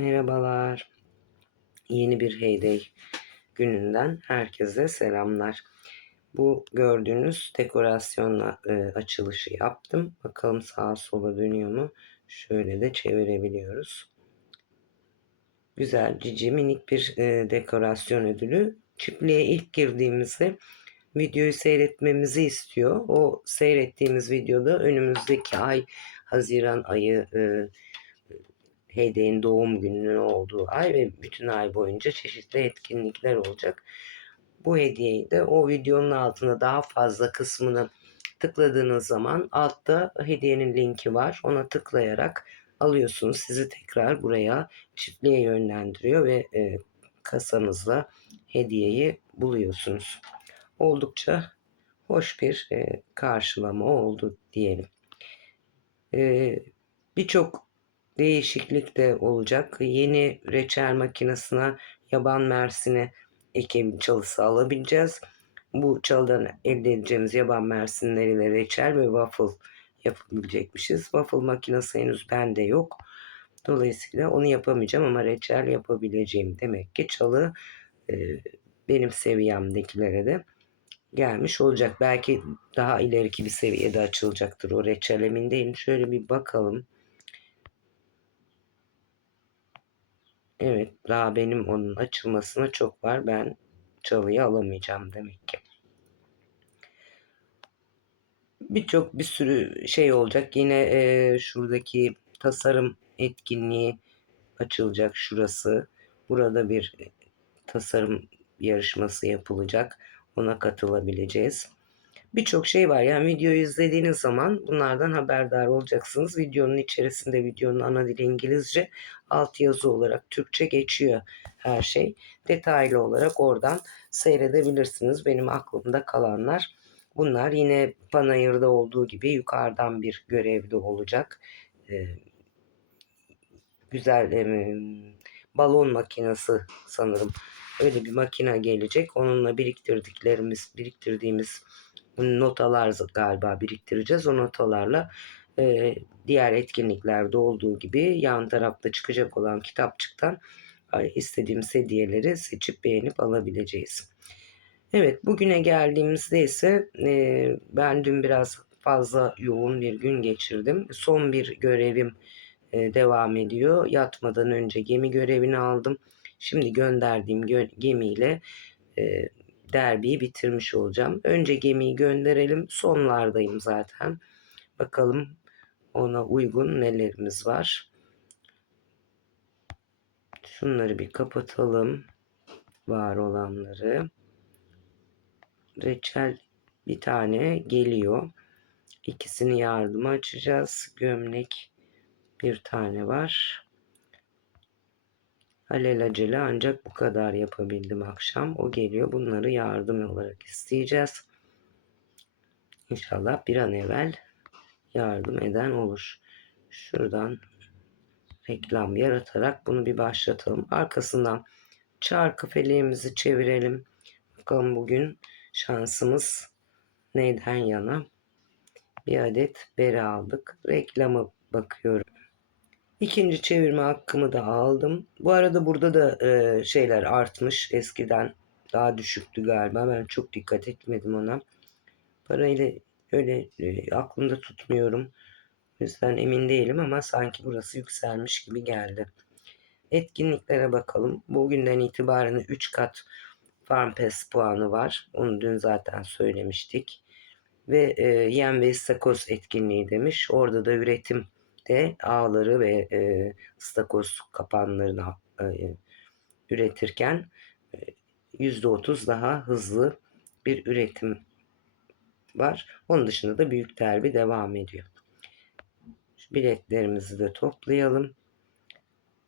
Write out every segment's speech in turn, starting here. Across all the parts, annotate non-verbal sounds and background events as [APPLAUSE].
Merhabalar. Yeni bir Heyday gününden herkese selamlar. Bu gördüğünüz dekorasyonla e, açılışı yaptım. Bakalım sağa sola dönüyor mu? Şöyle de çevirebiliyoruz. Güzel, cici, minik bir e, dekorasyon ödülü. Çiftliğe ilk girdiğimizde videoyu seyretmemizi istiyor. O seyrettiğimiz videoda önümüzdeki ay Haziran ayı e, Heyday'in doğum gününün olduğu ay ve bütün ay boyunca çeşitli etkinlikler olacak. Bu hediyeyi de o videonun altına daha fazla kısmını tıkladığınız zaman altta hediyenin linki var. Ona tıklayarak alıyorsunuz. Sizi tekrar buraya çiftliğe yönlendiriyor ve e, kasanızla hediyeyi buluyorsunuz. Oldukça hoş bir e, karşılama oldu diyelim. E, Birçok değişiklik de olacak. Yeni reçel makinesine yaban mersini ekim çalısı alabileceğiz. Bu çalıdan elde edeceğimiz yaban mersinleriyle reçel ve waffle yapabilecekmişiz. Waffle makinesi henüz bende yok. Dolayısıyla onu yapamayacağım ama reçel yapabileceğim. Demek ki çalı e, benim seviyemdekilere de gelmiş olacak. Belki daha ileriki bir seviyede açılacaktır o reçel emin değilim. Şöyle bir bakalım. Evet daha benim onun açılmasına çok var. Ben çalıyı alamayacağım demek ki. Birçok bir sürü şey olacak. Yine e, şuradaki tasarım etkinliği açılacak şurası. Burada bir tasarım yarışması yapılacak. Ona katılabileceğiz birçok şey var. Yani videoyu izlediğiniz zaman bunlardan haberdar olacaksınız. Videonun içerisinde videonun ana dili İngilizce, alt yazı olarak Türkçe geçiyor her şey. Detaylı olarak oradan seyredebilirsiniz. Benim aklımda kalanlar bunlar. Yine Panayır'da olduğu gibi yukarıdan bir görevli olacak. Ee, güzel e, balon makinesi sanırım. Öyle bir makine gelecek. Onunla biriktirdiklerimiz, biriktirdiğimiz notalar galiba biriktireceğiz. O notalarla e, diğer etkinliklerde olduğu gibi yan tarafta çıkacak olan kitapçıktan istediğimiz hediyeleri seçip beğenip alabileceğiz. Evet bugüne geldiğimizde ise e, ben dün biraz fazla yoğun bir gün geçirdim. Son bir görevim e, devam ediyor. Yatmadan önce gemi görevini aldım. Şimdi gönderdiğim gö- gemiyle e, derbiyi bitirmiş olacağım. Önce gemiyi gönderelim. Sonlardayım zaten. Bakalım ona uygun nelerimiz var. Şunları bir kapatalım. Var olanları. Reçel bir tane geliyor. İkisini yardıma açacağız. Gömlek bir tane var. Alelacele ancak bu kadar yapabildim akşam. O geliyor. Bunları yardım olarak isteyeceğiz. İnşallah bir an evvel yardım eden olur. Şuradan reklam yaratarak bunu bir başlatalım. Arkasından çarkı feleğimizi çevirelim. Bakalım bugün şansımız neyden yana. Bir adet bere aldık. Reklamı bakıyorum. İkinci çevirme hakkımı da aldım. Bu arada burada da e, şeyler artmış. Eskiden daha düşüktü galiba. Ben çok dikkat etmedim ona. Parayla öyle e, aklımda tutmuyorum. O yüzden emin değilim ama sanki burası yükselmiş gibi geldi. Etkinliklere bakalım. Bugünden itibaren 3 kat Farm Pass puanı var. Onu dün zaten söylemiştik. Ve e, yem ve istakoz etkinliği demiş. Orada da üretim de ağları ve e, stakoz kapanlarını e, üretirken %30 daha hızlı bir üretim var. Onun dışında da büyük derbi devam ediyor. Biletlerimizi de toplayalım.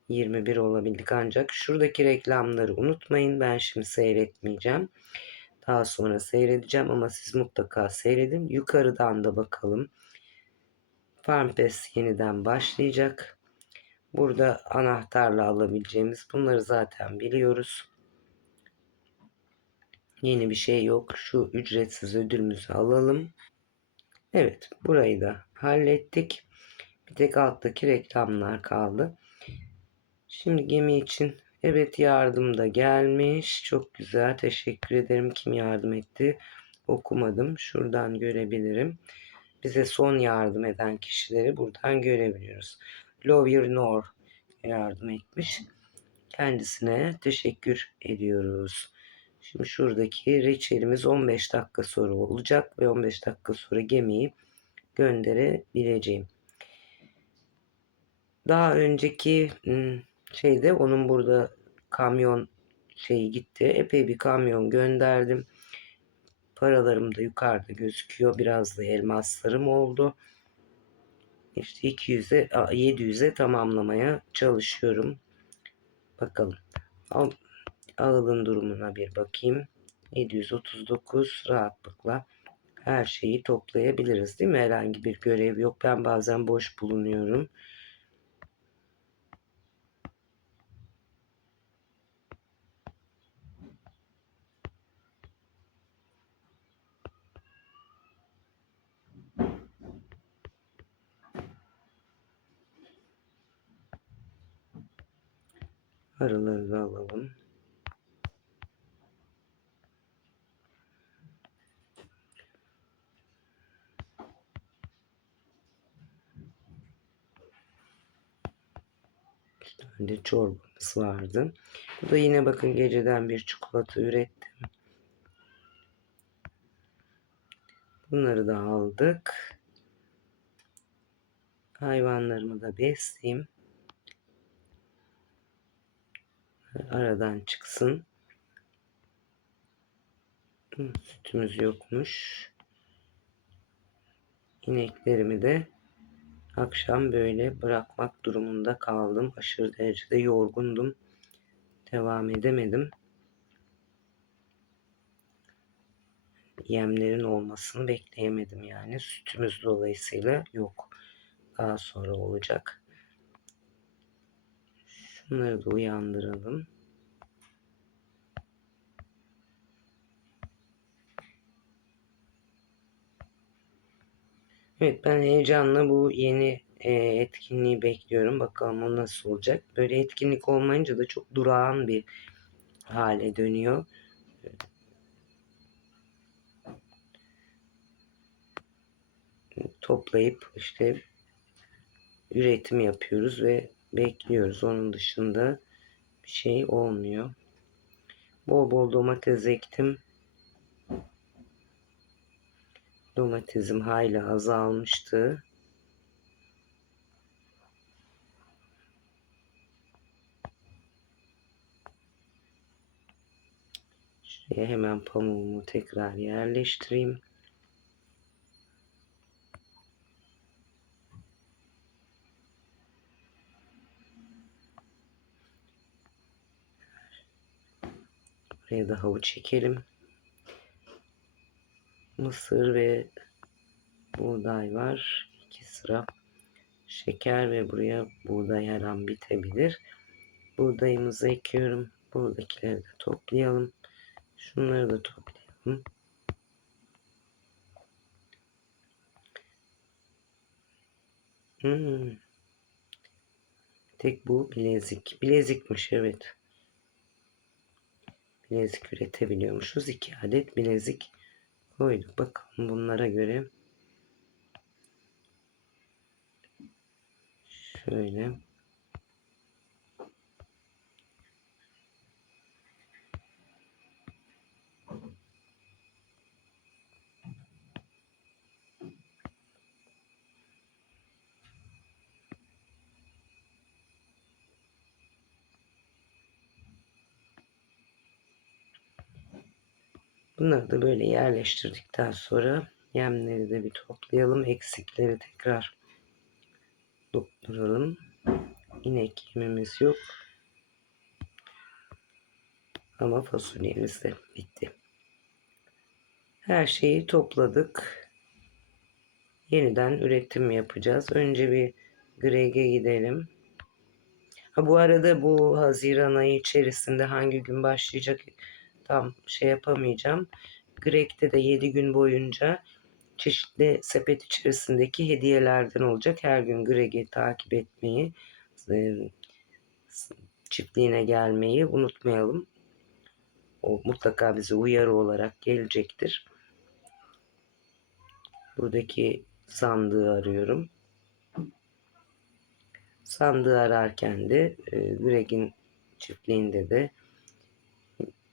21 olabildik ancak şuradaki reklamları unutmayın. Ben şimdi seyretmeyeceğim. Daha sonra seyredeceğim ama siz mutlaka seyredin. Yukarıdan da bakalım. FarmPass yeniden başlayacak. Burada anahtarla alabileceğimiz bunları zaten biliyoruz. Yeni bir şey yok. Şu ücretsiz ödülümüzü alalım. Evet burayı da hallettik. Bir tek alttaki reklamlar kaldı. Şimdi gemi için evet yardım da gelmiş. Çok güzel. Teşekkür ederim. Kim yardım etti? Okumadım. Şuradan görebilirim. Bize son yardım eden kişileri buradan görebiliyoruz. Lawyer Nor yardım etmiş. Kendisine teşekkür ediyoruz. Şimdi şuradaki reçelimiz 15 dakika sonra olacak ve 15 dakika sonra gemiyi gönderebileceğim. Daha önceki hmm, şeyde onun burada kamyon şeyi gitti. Epey bir kamyon gönderdim. Paralarım da yukarıda gözüküyor. Biraz da elmaslarım oldu. İşte 200'e 700'e tamamlamaya çalışıyorum. Bakalım. Al, ağılın durumuna bir bakayım. 739 rahatlıkla her şeyi toplayabiliriz değil mi? Herhangi bir görev yok. Ben bazen boş bulunuyorum. Arıları da alalım. Önce çorbamız vardı. Bu da yine bakın geceden bir çikolata ürettim. Bunları da aldık. Hayvanlarımı da besleyeyim. Aradan çıksın. Sütümüz yokmuş. İneklerimi de akşam böyle bırakmak durumunda kaldım. Aşırı derecede yorgundum. Devam edemedim. Yemlerin olmasını bekleyemedim yani. Sütümüz dolayısıyla yok. Daha sonra olacak. Şunları da uyandıralım. Evet ben heyecanla bu yeni e, etkinliği bekliyorum. Bakalım o nasıl olacak. Böyle etkinlik olmayınca da çok durağan bir hale dönüyor. Toplayıp işte üretim yapıyoruz ve bekliyoruz. Onun dışında bir şey olmuyor. Bol bol domates ektim. Domatesim hayli azalmıştı. Şuraya hemen pamuğumu tekrar yerleştireyim. Buraya da havuç çekelim. Mısır ve buğday var. İki sıra şeker ve buraya buğday her bitebilir. Buğdayımızı ekiyorum. Buradakileri de toplayalım. Şunları da toplayalım. Hmm. Tek bu bilezik. Bilezikmiş evet. Bilezik üretebiliyormuşuz. İki adet bilezik koyduk. Bakalım bunlara göre. Şöyle. Bunları da böyle yerleştirdikten sonra yemleri de bir toplayalım. Eksikleri tekrar dolduralım. İnek yemimiz yok. Ama fasulyemiz de bitti. Her şeyi topladık. Yeniden üretim yapacağız. Önce bir Greg'e gidelim. Ha, bu arada bu Haziran ayı içerisinde hangi gün başlayacak tam şey yapamayacağım. Greg'de de 7 gün boyunca çeşitli sepet içerisindeki hediyelerden olacak. Her gün Greg'i takip etmeyi, e, çiftliğine gelmeyi unutmayalım. O mutlaka bize uyarı olarak gelecektir. Buradaki sandığı arıyorum. Sandığı ararken de e, Greg'in çiftliğinde de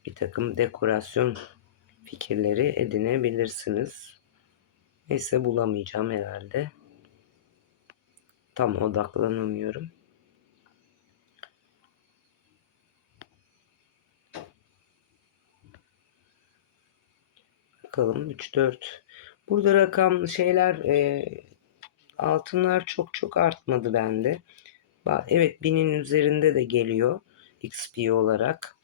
bir takım dekorasyon fikirleri edinebilirsiniz. Neyse bulamayacağım herhalde. Tam odaklanamıyorum. Bakalım 3 4. Burada rakam şeyler e, altınlar çok çok artmadı bende. Evet binin üzerinde de geliyor XP olarak.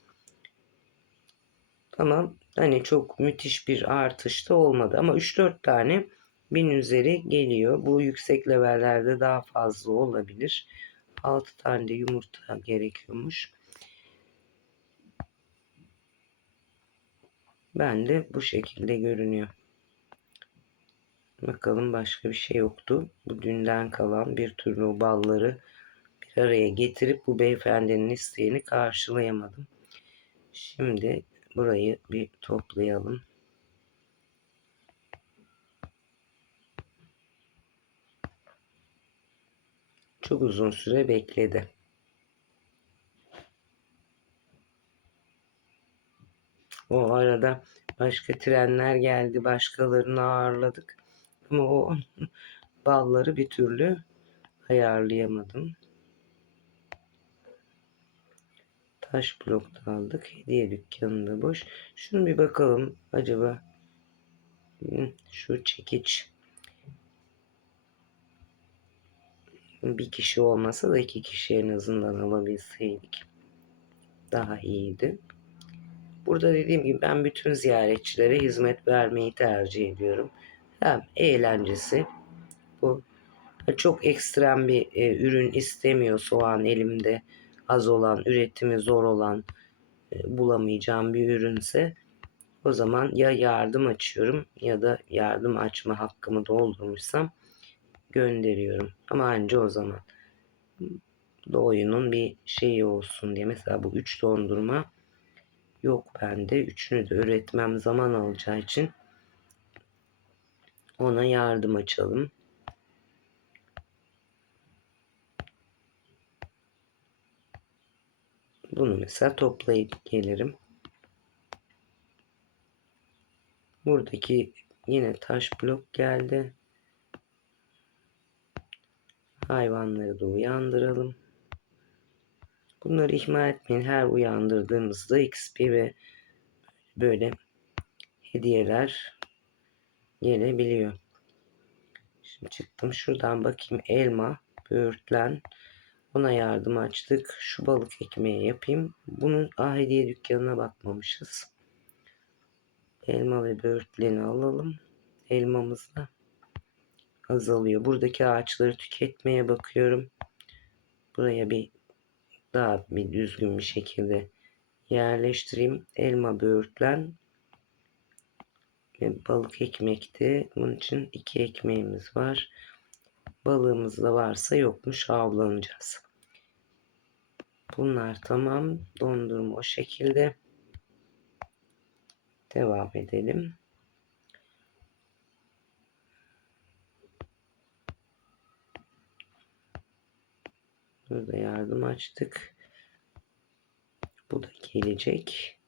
Ama hani çok müthiş bir artış da olmadı. Ama 3-4 tane bin üzeri geliyor. Bu yüksek levellerde daha fazla olabilir. 6 tane de yumurta gerekiyormuş. Ben de bu şekilde görünüyor. Bakalım başka bir şey yoktu. Bu dünden kalan bir türlü o balları bir araya getirip bu beyefendinin isteğini karşılayamadım. Şimdi burayı bir toplayalım. Çok uzun süre bekledi. O arada başka trenler geldi. Başkalarını ağırladık. Ama o [LAUGHS] balları bir türlü ayarlayamadım. Taş blok da aldık. Hediye dükkanında boş. Şunu bir bakalım. Acaba şu çekiç bir kişi olmasa da iki kişi en azından alabilseydik daha iyiydi. Burada dediğim gibi ben bütün ziyaretçilere hizmet vermeyi tercih ediyorum. Hem eğlencesi bu. Çok ekstrem bir e, ürün istemiyor soğan elimde az olan, üretimi zor olan e, bulamayacağım bir ürünse o zaman ya yardım açıyorum ya da yardım açma hakkımı doldurmuşsam gönderiyorum. Ama anca o zaman oyunun bir şeyi olsun diye. Mesela bu 3 dondurma yok bende. Üçünü de öğretmem zaman alacağı için ona yardım açalım. Bunu mesela toplayıp gelirim. Buradaki yine taş blok geldi. Hayvanları da uyandıralım. Bunları ihmal etmeyin. Her uyandırdığımızda XP ve böyle hediyeler gelebiliyor. Şimdi çıktım şuradan bakayım elma, böğürtlen ona yardım açtık. Şu balık ekmeği yapayım. Bunun ah hediye dükkanına bakmamışız. Elma ve böğürtleni alalım. Elmamız da azalıyor. Buradaki ağaçları tüketmeye bakıyorum. Buraya bir daha bir düzgün bir şekilde yerleştireyim. Elma böğürtlen ve balık ekmekti. Bunun için iki ekmeğimiz var. Balığımız da varsa yokmuş avlanacağız. Bunlar tamam. Dondurma o şekilde. Devam edelim. Burada yardım açtık. Bu da gelecek.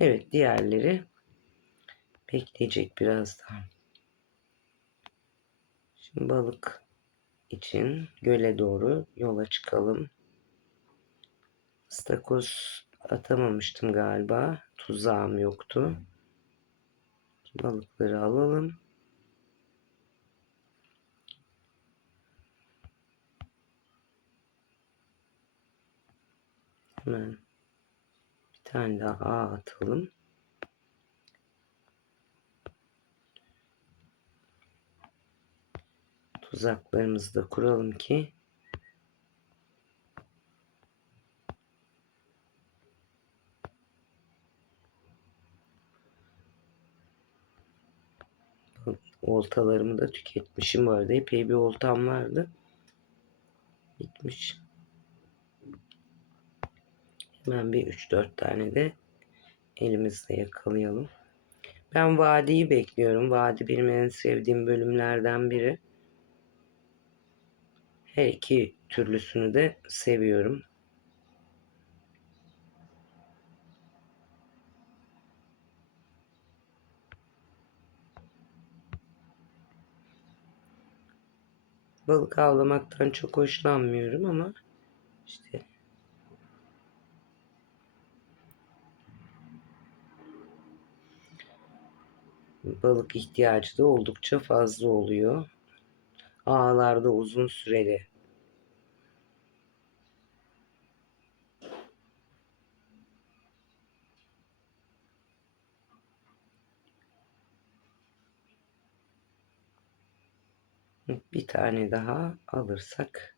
Evet diğerleri bekleyecek biraz daha. Şimdi balık için göle doğru yola çıkalım. Stakoz atamamıştım galiba. Tuzağım yoktu. Balıkları alalım. Hemen bir tane daha ağ atalım. Tuzaklarımızı da kuralım ki oltalarımı da tüketmişim. Arada epey bir oltam vardı. gitmiş. Hemen bir 3-4 tane de elimizde yakalayalım. Ben Vadi'yi bekliyorum. Vadi benim en sevdiğim bölümlerden biri. Her iki türlüsünü de seviyorum. Balık avlamaktan çok hoşlanmıyorum ama işte balık ihtiyacı da oldukça fazla oluyor. Ağlarda uzun süreli bir tane daha alırsak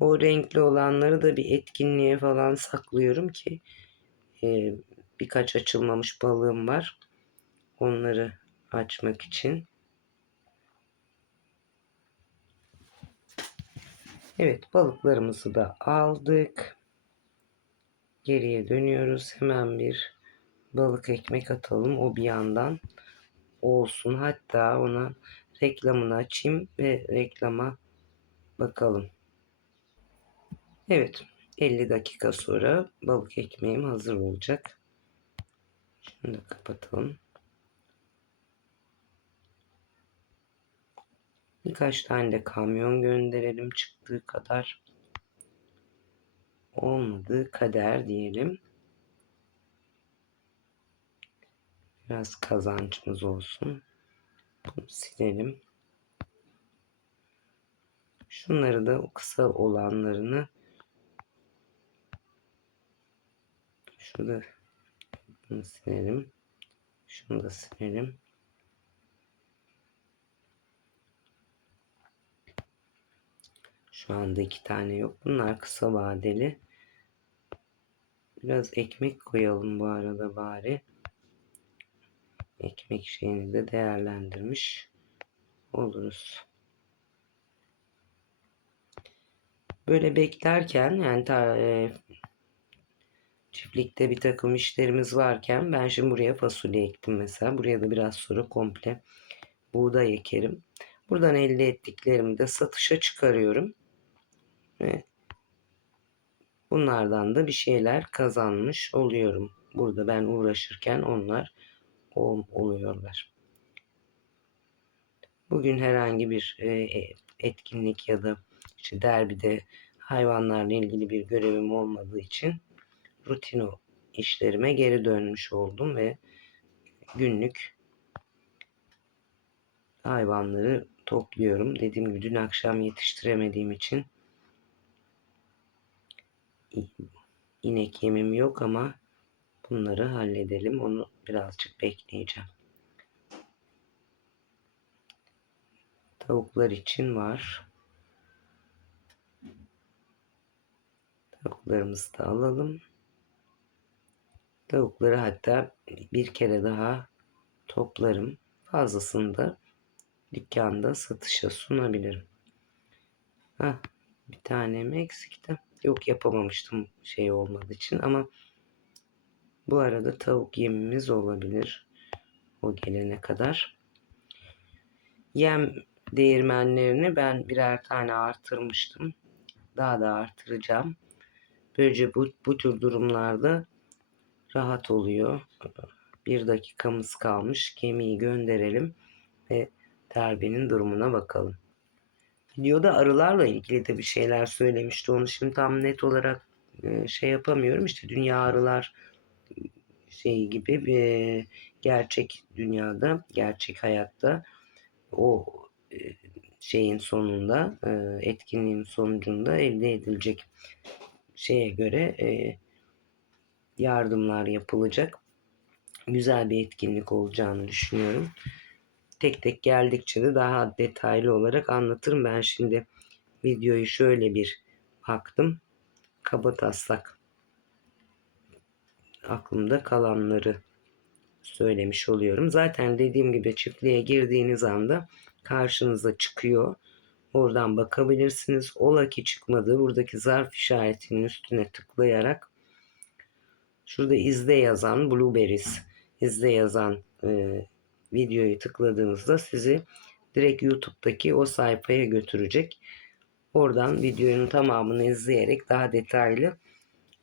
o renkli olanları da bir etkinliğe falan saklıyorum ki e, birkaç açılmamış balığım var. Onları açmak için. Evet balıklarımızı da aldık. Geriye dönüyoruz. Hemen bir balık ekmek atalım. O bir yandan olsun. Hatta ona reklamını açayım ve reklama bakalım. Evet 50 dakika sonra balık ekmeğim hazır olacak. Şunu da kapatalım. Birkaç tane de kamyon gönderelim çıktığı kadar. Olmadığı kader diyelim. Biraz kazancımız olsun. Bunu silelim. Şunları da kısa olanlarını şurada bunu silelim. Şunu da silelim. Şu anda iki tane yok. Bunlar kısa vadeli. Biraz ekmek koyalım bu arada bari. Ekmek şeyini de değerlendirmiş oluruz. Böyle beklerken yani ta, e, çiftlikte bir takım işlerimiz varken ben şimdi buraya fasulye ektim mesela. Buraya da biraz sonra komple buğday ekerim. Buradan elde ettiklerimi de satışa çıkarıyorum. Ve bunlardan da bir şeyler kazanmış oluyorum. Burada ben uğraşırken onlar ol, oluyorlar. Bugün herhangi bir e, etkinlik ya da işte derbide hayvanlarla ilgili bir görevim olmadığı için rutin işlerime geri dönmüş oldum ve günlük hayvanları topluyorum. Dediğim gibi dün akşam yetiştiremediğim için inek yemim yok ama bunları halledelim. Onu birazcık bekleyeceğim. Tavuklar için var. Tavuklarımızı da alalım. Tavukları hatta bir kere daha toplarım. Fazlasını da dükkanda satışa sunabilirim. Heh, bir tanem eksikti. Yok yapamamıştım şey olmadığı için ama bu arada tavuk yemimiz olabilir. O gelene kadar. Yem değirmenlerini ben birer tane artırmıştım. Daha da artıracağım. Böylece bu, bu tür durumlarda rahat oluyor. Bir dakikamız kalmış. Gemiyi gönderelim ve terbenin durumuna bakalım. Videoda arılarla ilgili de bir şeyler söylemişti. Onu şimdi tam net olarak e, şey yapamıyorum. İşte dünya arılar şey gibi bir gerçek dünyada, gerçek hayatta o e, şeyin sonunda, e, etkinliğin sonucunda elde edilecek şeye göre yardımlar yapılacak. Güzel bir etkinlik olacağını düşünüyorum tek tek geldikçe de daha detaylı olarak anlatırım. Ben şimdi videoyu şöyle bir baktım. Kaba taslak aklımda kalanları söylemiş oluyorum. Zaten dediğim gibi çiftliğe girdiğiniz anda karşınıza çıkıyor. Oradan bakabilirsiniz. Ola ki çıkmadı. Buradaki zarf işaretinin üstüne tıklayarak şurada izle yazan Blueberries izle yazan videoyu tıkladığınızda sizi direkt YouTube'daki o sayfaya götürecek. Oradan videonun tamamını izleyerek daha detaylı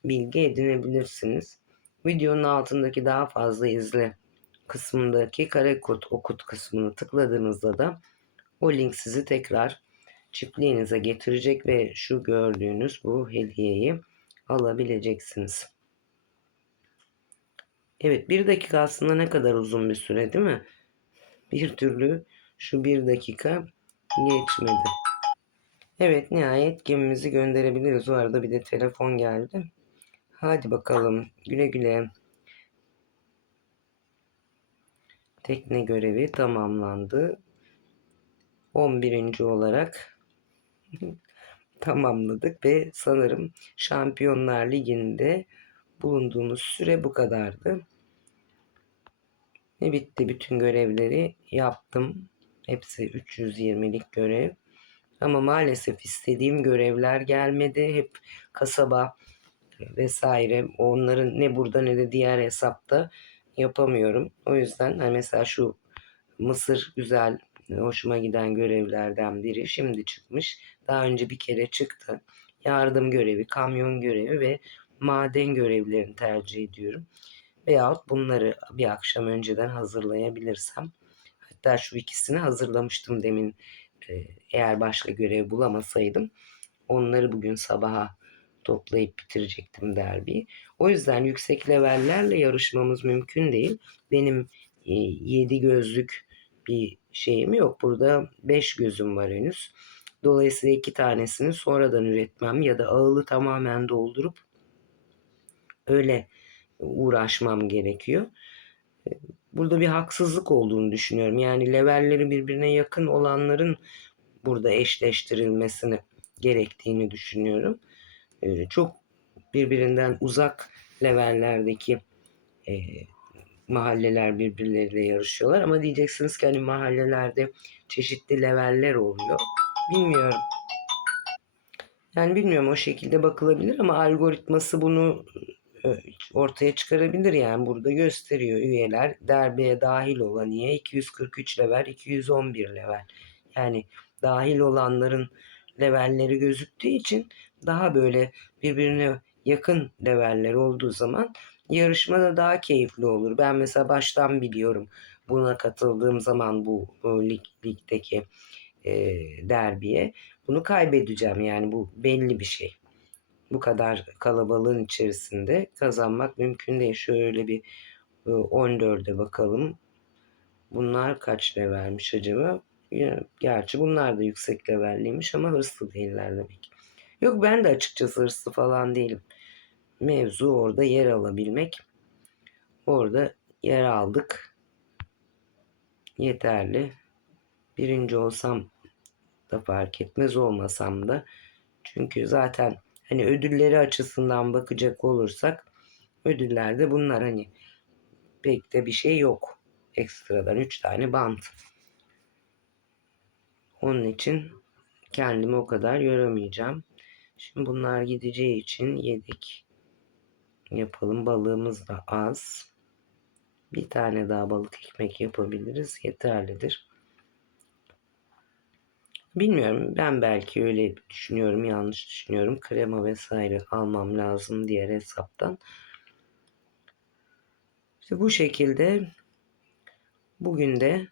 bilgi edinebilirsiniz. Videonun altındaki daha fazla izle kısmındaki kare kod okut kısmını tıkladığınızda da o link sizi tekrar çiftliğinize getirecek ve şu gördüğünüz bu hediyeyi alabileceksiniz. Evet bir dakika aslında ne kadar uzun bir süre değil mi? Bir türlü şu bir dakika geçmedi. Evet nihayet gemimizi gönderebiliriz. O arada bir de telefon geldi. Hadi bakalım güle güle. Tekne görevi tamamlandı. 11. olarak [LAUGHS] tamamladık ve sanırım Şampiyonlar Ligi'nde bulunduğumuz süre bu kadardı. Ve bitti bütün görevleri yaptım. Hepsi 320'lik görev. Ama maalesef istediğim görevler gelmedi. Hep kasaba vesaire onların ne burada ne de diğer hesapta yapamıyorum. O yüzden hani mesela şu Mısır güzel hoşuma giden görevlerden biri şimdi çıkmış. Daha önce bir kere çıktı. Yardım görevi, kamyon görevi ve maden görevlerini tercih ediyorum. Veyahut bunları bir akşam önceden hazırlayabilirsem. Hatta şu ikisini hazırlamıştım demin. Ee, eğer başka görev bulamasaydım onları bugün sabaha toplayıp bitirecektim derbiyi. O yüzden yüksek levellerle yarışmamız mümkün değil. Benim 7 e, gözlük bir şeyim yok. Burada 5 gözüm var henüz. Dolayısıyla iki tanesini sonradan üretmem ya da ağılı tamamen doldurup öyle uğraşmam gerekiyor. Burada bir haksızlık olduğunu düşünüyorum. Yani levelleri birbirine yakın olanların burada eşleştirilmesini gerektiğini düşünüyorum. Çok birbirinden uzak levellerdeki mahalleler birbirleriyle yarışıyorlar. Ama diyeceksiniz ki hani mahallelerde çeşitli leveller oluyor. Bilmiyorum. Yani bilmiyorum o şekilde bakılabilir ama algoritması bunu e, ortaya çıkarabilir. Yani burada gösteriyor üyeler. Derbeye dahil olan üye 243 level 211 level. Yani dahil olanların levelleri gözüktüğü için daha böyle birbirine yakın leveller olduğu zaman yarışmada daha keyifli olur. Ben mesela baştan biliyorum. Buna katıldığım zaman bu, bu lig, ligdeki e, derbiye. Bunu kaybedeceğim. Yani bu belli bir şey. Bu kadar kalabalığın içerisinde kazanmak mümkün değil. Şöyle bir e, 14'e bakalım. Bunlar kaç levelmiş acaba? Gerçi bunlar da yüksek levelliymiş ama hırslı değiller demek. Yok ben de açıkçası hırslı falan değilim. Mevzu orada yer alabilmek. Orada yer aldık. Yeterli. Birinci olsam da fark etmez olmasam da. Çünkü zaten hani ödülleri açısından bakacak olursak ödüllerde bunlar hani pek de bir şey yok. Ekstradan 3 tane bant. Onun için kendimi o kadar yoramayacağım. Şimdi bunlar gideceği için yedik. Yapalım. Balığımız da az. Bir tane daha balık ekmek yapabiliriz. Yeterlidir. Bilmiyorum. Ben belki öyle düşünüyorum. Yanlış düşünüyorum. Krema vesaire almam lazım diğer hesaptan. İşte bu şekilde bugün de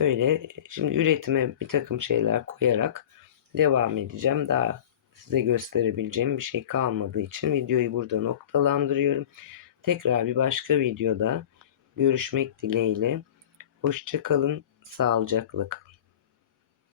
böyle şimdi üretime bir takım şeyler koyarak devam edeceğim. Daha size gösterebileceğim bir şey kalmadığı için videoyu burada noktalandırıyorum. Tekrar bir başka videoda görüşmek dileğiyle. Hoşçakalın, sağlıcakla kalın.